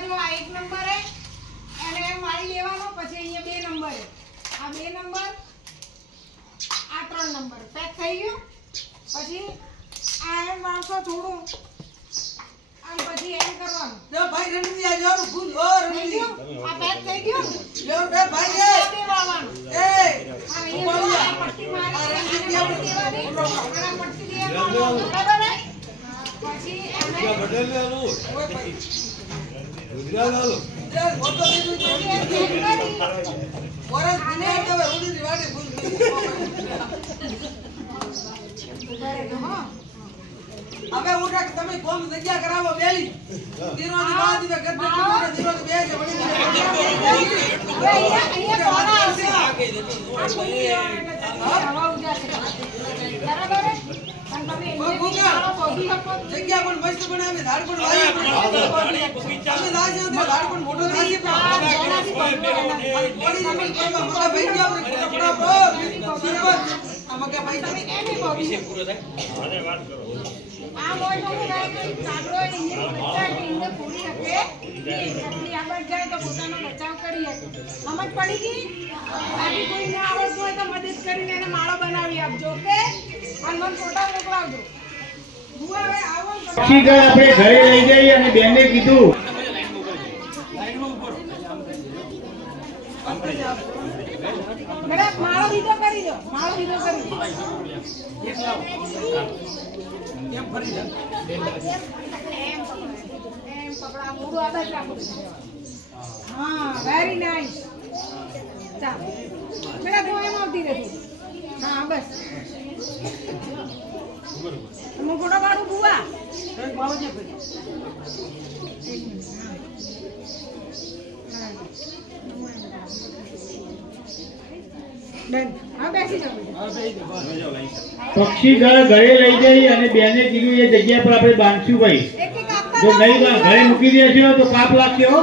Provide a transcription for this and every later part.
જો આ 1 નંબર હે અને મારી લેવાનો પછી અહીંયા 2 નંબર હે આ 2 નંબર આ 3 નંબર પેક થઈ ગયો પછી આ એમ વાળો થોડું આ પછી એમ કરવાનું જો ભાઈ રણજી આ જો ફૂલ ઓ રણજી આ પેક થઈ ગયો જો બે ભાઈ એ દેવાનું એ આ પટ્ટી મારી આ પટ્ટી દેવાનું બરાબર હે પછી એને બદલ લેવાનું ગુજરાત આલો ચાલ ફોટો લીધું તો વરસ બને તો રૂડી વાડી ફૂલ હવે ઉઠા કે તમે કોમ જગ્યા કરાવો બેલી દિનોની બાદ મે ગદ્દે ચૂડે દિનો તો બે છે વળી અહીંયા કોના આવશે આ કોઈ હવા ઉજાશે બરાબર હે જગ્યા પણ મસ્ત બનાવે ધાડ પણ વાઈ અમે લાજે તો ધાડ પણ મોટો થાય છે પડી પણ કરવા મગા ભાઈ ગયા કપડા પર સિરવત મગા ભાઈ તમે કેમે વિશે પૂરો થાય અરે વાત કરો આ મોય તો કાગડો ઇંગી બચ્ચા ટીંડે પૂરી હકે એટલી આગળ જાય તો પોતાનો બચાવ કરી શકે સમજ પડી ગઈ બાકી કોઈ ના આવડતું હોય તો મદદ કરીને એને માળો બનાવી આપજો ઓકે અને મને ફોટા મોકલાવજો બુઆ હવે આવો પછી ઘર આપણે ઘરે લઈ જઈએ અને બેનને કીધું મેડમ માળો દીધો કરી દો માળો દીધો કરી દો કેમ ફરી જા એમ પકડા મૂડું આદા જ રાખો હા વેરી નાઇસ ચાલો મેડમ તું એમ આવતી રહેજો હા બસ હું ફોટો પાડું બુઆ બાવજે ડન હા બેસી જાઓ પક્ષી ઘર ઘરે લઈ જઈ અને બેને કીધું એ જગ્યા પર આપણે બાંધશું ભાઈ એક એક આપતા જો નહીં ઘરે મૂકી દેશો તો પાપ લાગશે હો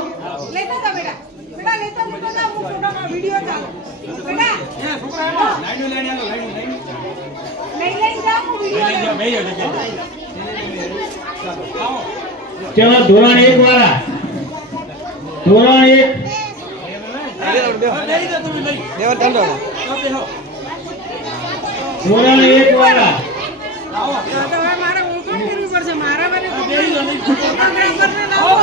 લેતા જા બેટા લેતા જા હું ફોટોમાં વિડિયો ચાલો બેટા એ છોકરા લાઈનો લઈને આલો લાઈનો નહીં લઈ જા હું વિડિયો ચલો ધોરણ 1 વાળા ધોરણ 1 ધોરણ 1 વાળા તો હવે મારે ઓળખાણ કરવી પડશે મારા મને ફોટોગ્રાફરને લાવો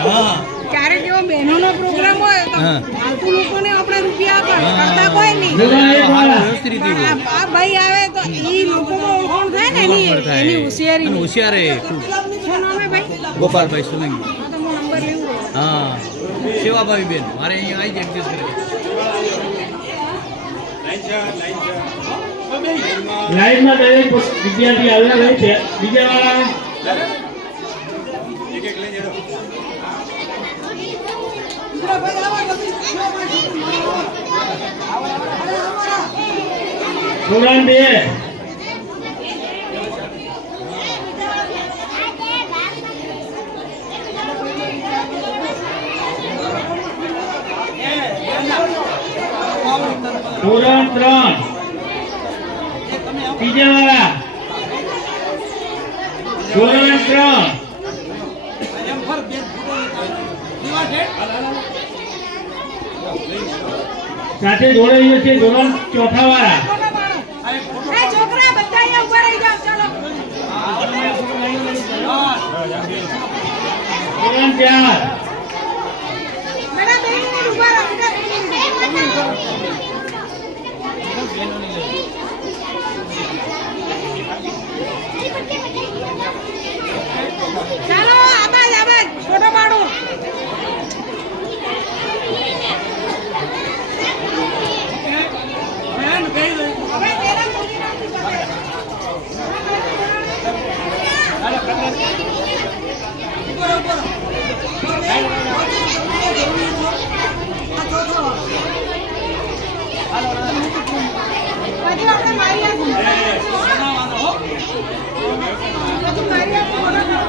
હા ક્યારેક એવો બહેનોનો પ્રોગ્રામ હોય તો ફાલતુ લોકોને આપણે રૂપિયા આપે કરતા કોઈ નહીં ધોરણ 1 વાળા આ ભાઈ આવે તો ઈ લોકોમાં ઓળખાણ થાય ને એની હોશિયારી હોશિયાર હે શું નામ હે ભાઈ ગોપાલભાઈ સોલંકી હા તો હું નંબર લેવું હા સેવાભાવી બેન મારે અહીંયા આવી જ એડજસ્ટ કરે લાઈનમાં દરેક વિદ્યાર્થી આવ્યા હોય છે બીજા વાળા ધોરણ 2 ધોરણ 3 બીજા વાળા ધોરણ 3 સાથે જોડાઈ છે ધોરણ 4 વાળા એ છોકરા બધા અહીંયા ઉભા રહી જાઓ ચાલો ધોરણ 4 મેડમ 2 મિનિટ ઉભા રહો બેટા 2 મિનિટ ચાલો આબાજ ફોટો પાડો હવે તેરા મોદી નાખી પછી આપણે મારી આવું પછી મારી આવું મારી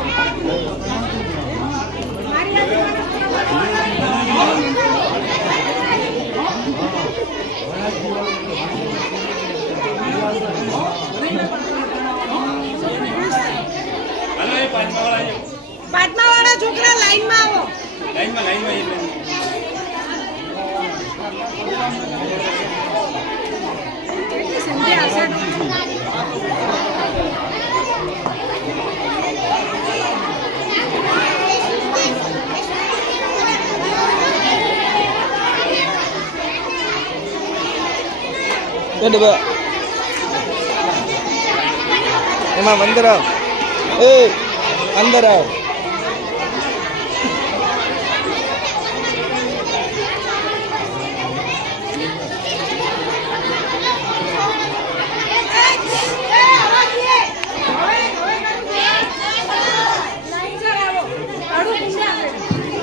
પાંચમા વાળા છોકરા લાઈનમાં આવો સંજય આસાદ એમાં અંદર આવ એ અંદર આવ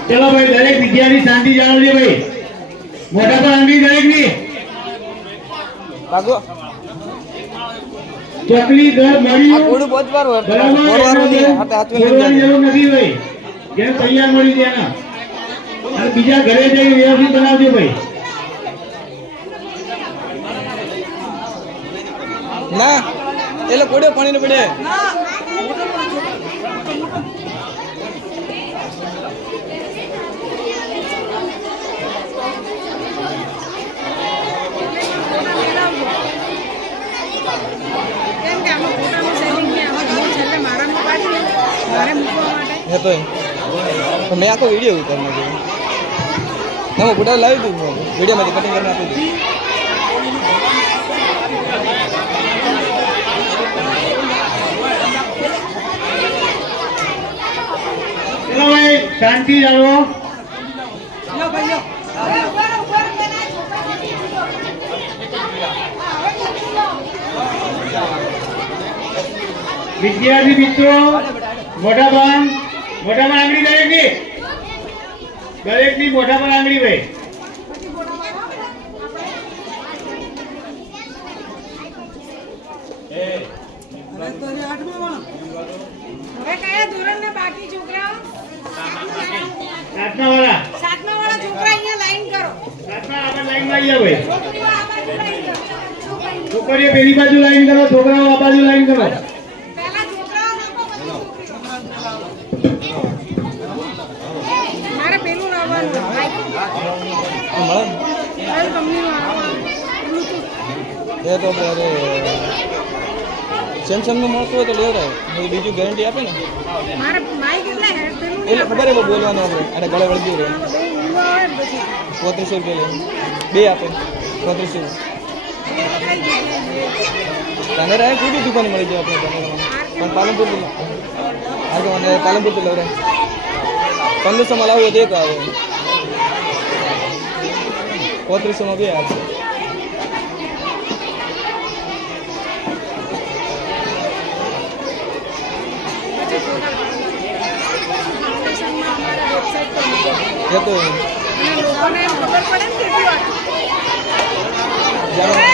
ચલો ભાઈ દરેક વિદ્યાર્થી શાંતિ જાળવજો ભાઈ મોટા પર આંગળી દરેક ની ભાગો ચોકલી ઘર મળી આ કોડું બહુ વાર બરાબર ફોરવાનું નહીં હાથે હાથમાં લઈ બોલવાની જાય જરૂર નથી ભાઈ જેને તૈયાર મળી ત્યાંના અને બીજા ઘરે જઈને વ્યવસ્થિત બનાવજો ભાઈ ના એટલે કોડે પાણી ને પડે કેમ કે આમાં ફોટાનું સેટિંગ નહીં આમાં ઘણું છેલ્લે મારામાં પાડી મારે મૂકવા માટે એ તો મેં આખો વિડીયો ઉતારી નાખ્યો ના ફોટા લાવી દઉં વિડીયોમાંથી કટિંગ કરીને આપી દઉં ચલો ભાઈ શાંતિ જાળવો વિદ્યાર્થી મિત્રો મોટા પર આંગળી દરેકની મોટા પર આંગળી ભાઈ હવે કયા ધોરણના બાકી છોકરાઓ સાતમા વાળા છોકરા અહીંયા લાઈન કરો સાતમા આગળ લાઈનમાં આવી જાઓ ભાઈ છોકરીઓ આ બાજુ લાઈન કરો છોકરીઓ પેલી બાજુ લાઈન કરો છોકરાઓ આ બાજુ લાઈન કરો પહેલા છોકરાઓ નાખો પછી છોકરીઓ મારે પેલું લાવવાનું મળે કઈ કંપનીનું આવવાનું એ તો અરે સેમસંગનું મળતું હોય તો લેવડાય બીજું ગેરંટી આપે ને મારે માઈક એટલે પેલું એટલે ખબર છે બોલવાનું આપણે અને ગળે વળગી રહે બહુ ઊંઘ આવે ને પછી 3500 રૂપિયા લે બે આપે 3500 તને રહે કોઈ બી દુકાને મળી જાય આપણે પણ પાલનપુર આગળ મને પાલનપુરથી લવડાય 1500 માં લાવ્યો તો એક આવે 3500 માં બે આપશે ફાઉન્ડેશનમાં અમારા વેબસાઇટ પર મૂકો એ તો અને લોકોને એમ ખબર પડે ને કેટલું જાણો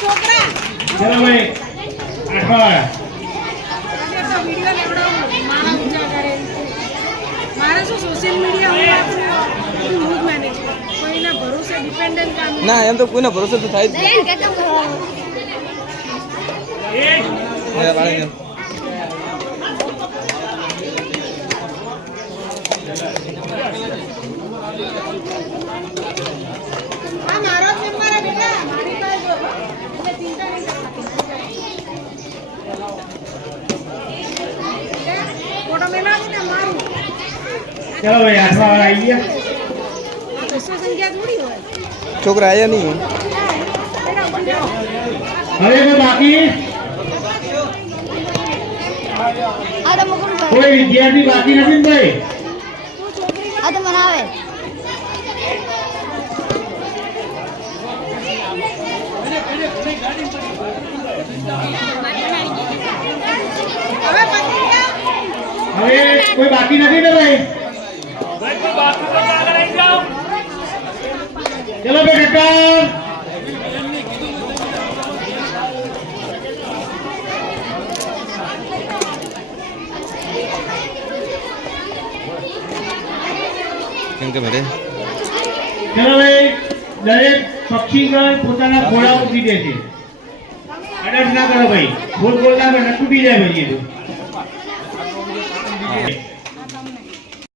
છોકરા ચલો ભાઈ આઠમા વાળા તો વિડીયો લેવડાવું મારા ઊંચા કરે મારે શું સોશિયલ મીડિયા હું આપણું હું જ મેનેજ કરું કોઈના ભરોસે ડિપેન્ડન્ટ કામ નહીં. ના એમ તો કોઈના ભરોસે તો થાય જ નહીં મારા બાળકને આ મારો જ નંબર છે બેટા મારી પાસે જો એટલે ચિંતા નહીં કરવાની ફોટો મેળવી ને મારું ચલો ભાઈ આઠમા વાળા આવી ગયા આ 200 સંખ્યા થોડી હોય છોકરા આવ્યા નહીં બેટા ઉભી રહો. હવે કોઈ બાકી કોઈ વિદ્યાર્થી બાકી નથી ને ભાઈ આ તો બનાવે હવે પતી ગયા હવે કોઈ બાકી નથી ને ભાઈ ચલો ભાઈ ડક્ટર કેમ કે મેરે ચલો ભાઈ દરેક પક્ષીગણ પોતાના ઘોડા મૂકી દે છે અડસ ના કરો ભાઈ બોલ ના કરે તૂટી જાય પછી એ તો. આ તમને